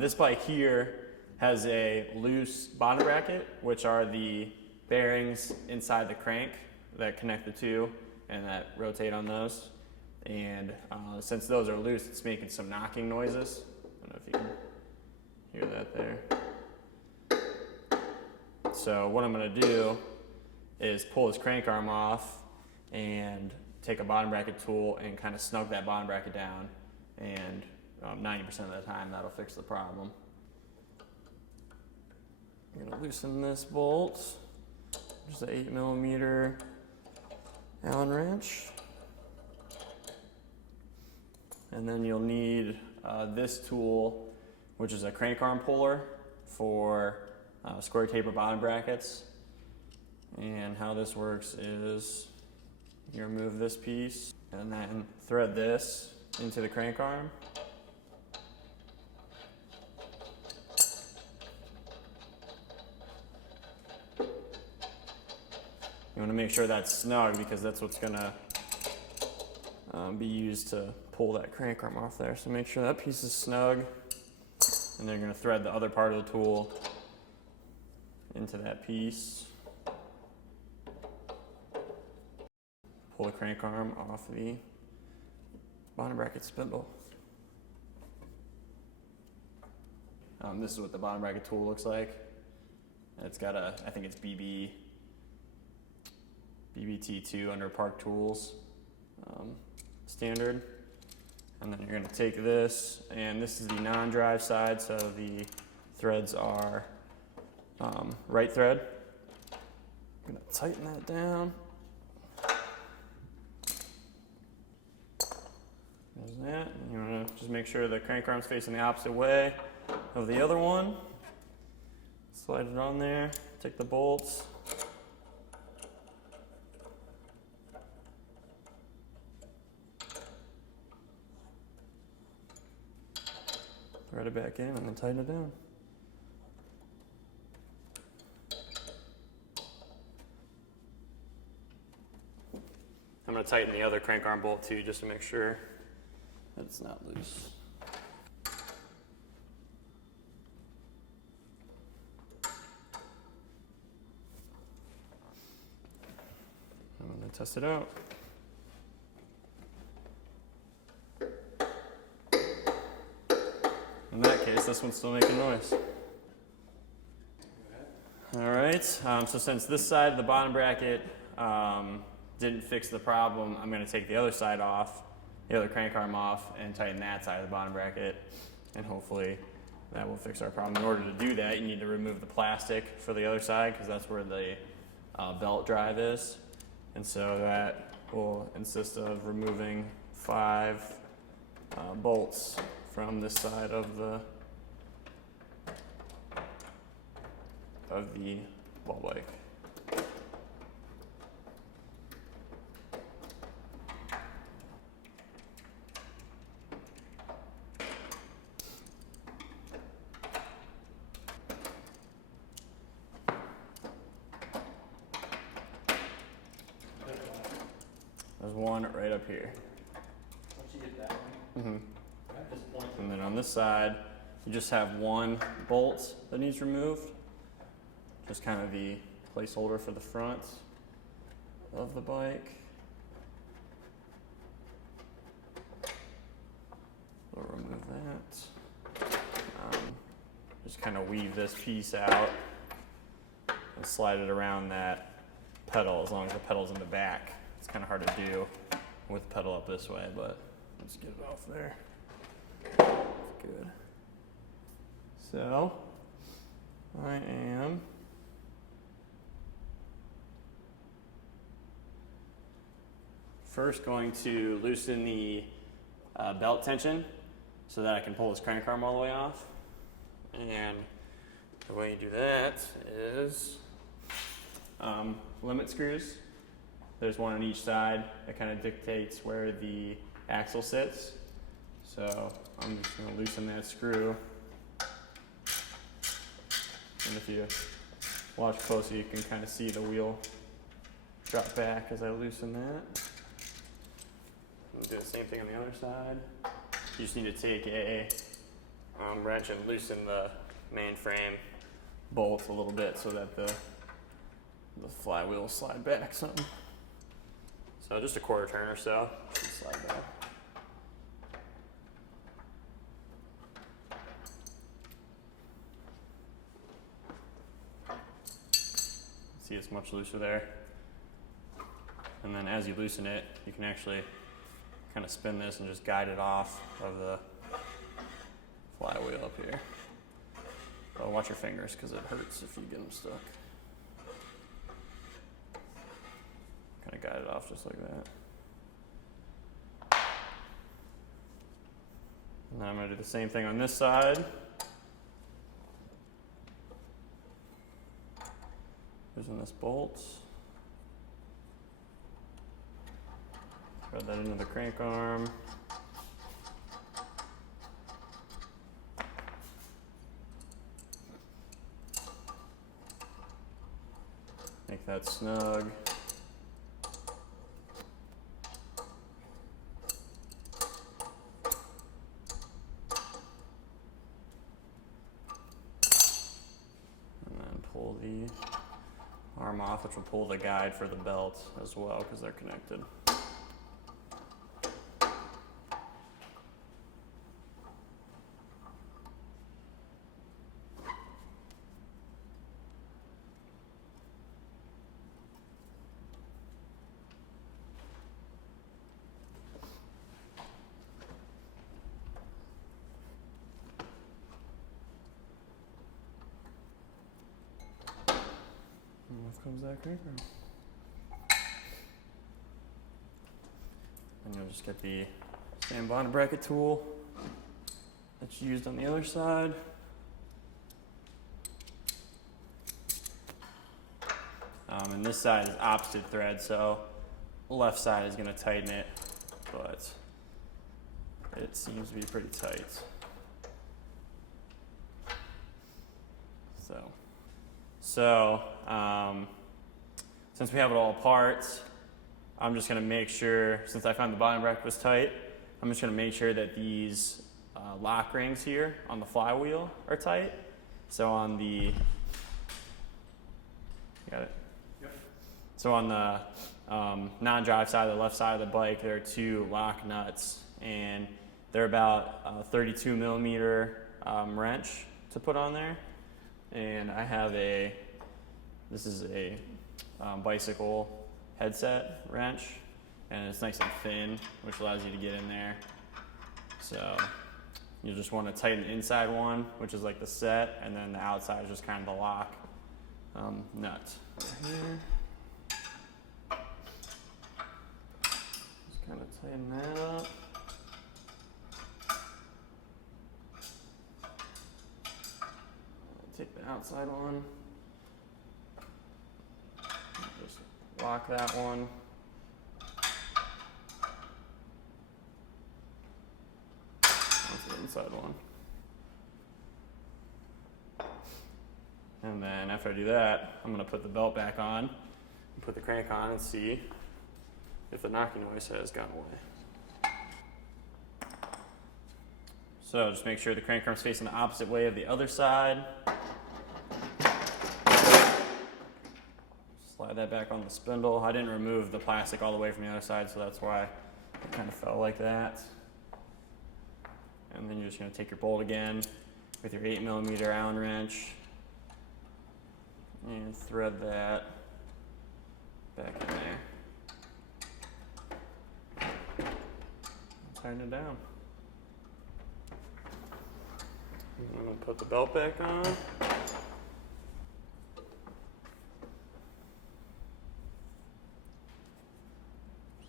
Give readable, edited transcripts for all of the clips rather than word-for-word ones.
This bike here has a loose bottom bracket, which are the bearings inside the crank that connect the two and that rotate on those. And since those are loose, it's making some knocking noises. I don't know if you can hear that there. So what I'm going to do is pull this crank arm off and take a bottom bracket tool and kind of snug that bottom bracket down, and 90% of the time that'll fix the problem. I'm going to loosen this bolt. There's an 8mm Allen wrench. And then you'll need this tool, which is a crank arm puller for square taper bottom brackets. And how this works is you remove this piece and then thread this into the crank arm. You want to make sure that's snug because that's what's going to be used to pull that crank arm off there. So make sure that piece is snug, and then you're going to thread the other part of the tool into that piece. Pull the crank arm off the bottom bracket spindle. This is what the bottom bracket tool looks like. It's got a, I think it's BBT2 under Park Tools standard. And then you're going to take this, and this is the non-drive side, so the threads are right thread. I'm going to tighten that down. There's that. And you want to just make sure the crank arm's facing the opposite way of the other one. Slide it on there, take the bolts. Thread it back in and then tighten it down. I'm going to tighten the other crank arm bolt too, just to make sure that it's not loose. I'm going to test it out. In that case, this one's still making noise. All right, so since this side of the bottom bracket didn't fix the problem, I'm going to take the other side off, the other crank arm off, and tighten that side of the bottom bracket, and hopefully that will fix our problem. In order to do that, you need to remove the plastic for the other side because that's where the belt drive is. And so that will consist of removing 5 bolts from this side of the ball bike. There's one right up here. Once you get that one, at this point, And then on this side, you just have one bolt that needs removed. Just kind of the placeholder for the front of the bike. We'll remove that. Just kind of weave this piece out and slide it around that pedal as long as the pedal's in the back. It's kind of hard to do with the pedal up this way, but let's get it off there. That's good. So, I am first going to loosen the belt tension so that I can pull this crank arm all the way off. And the way you do that is limit screws. There's one on each side that kind of dictates where the axle sits. So I'm just going to loosen that screw. And if you watch closely, you can kind of see the wheel drop back as I loosen that. I'll do the same thing on the other side. You just need to take a wrench and loosen the main frame bolts a little bit so that the flywheel will slide back some. So just a quarter turn or so, should slide back. See, it's much looser there. And then as you loosen it, you can actually kind of spin this and just guide it off of the flywheel up here. But watch your fingers because it hurts if you get them stuck. Kind of guide it off just like that. And then I'm going to do the same thing on this side. Loosen this bolt. Thread that into the crank arm. Make that snug. And then pull the arm off, which will pull the guide for the belt as well because they're connected. Off comes that crank arm. And you'll just get the same bottom bracket tool that you used on the other side. And this side is opposite thread, so the left side is going to tighten it, but it seems to be pretty tight. So since we have it all apart, I'm just going to make sure, since I found the bottom bracket was tight, I'm just going to make sure that these lock rings here on the flywheel are tight. So on the, got it? Yep. So on the non-drive side, the left side of the bike, there are two lock nuts, and they're about a 32 millimeter wrench to put on there. And I have this is a bicycle headset wrench, and it's nice and thin, which allows you to get in there. So you'll just want to tighten the inside one, which is like the set, and then the outside is just kind of the lock nut. Right here. Just kind of tighten that up. Take the outside one, just lock that one. That's the inside one. And then after I do that, I'm going to put the belt back on, and put the crank on and see if the knocking noise has gone away. So just make sure the crank arm's facing the opposite way of the other side. Slide that back on the spindle. I didn't remove the plastic all the way from the other side, so that's why it kind of fell like that. And then you're just going to take your bolt again with your 8 millimeter Allen wrench and thread that back in there. Tighten it down. And I'm going to put the belt back on. So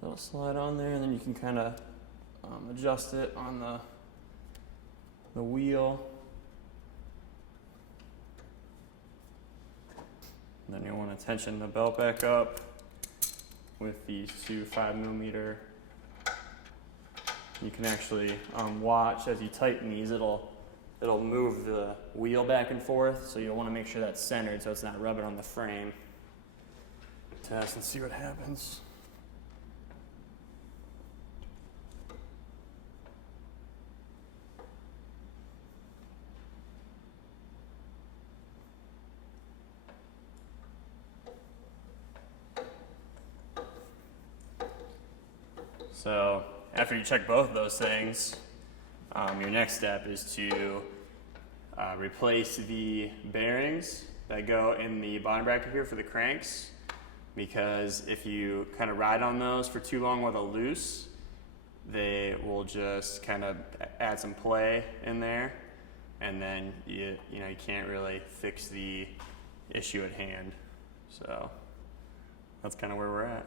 that'll slide on there, and then you can kind of adjust it on the wheel. And then you'll want to tension the belt back up with these two 5 millimeter. You can actually watch as you tighten these, it'll move the wheel back and forth, so you'll want to make sure that's centered so it's not rubbing on the frame. Test and see what happens. So after you check both of those things, your next step is to replace the bearings that go in the bottom bracket here for the cranks, because if you kind of ride on those for too long with a loose, they will just kind of add some play in there, and then you can't really fix the issue at hand. So that's kind of where we're at.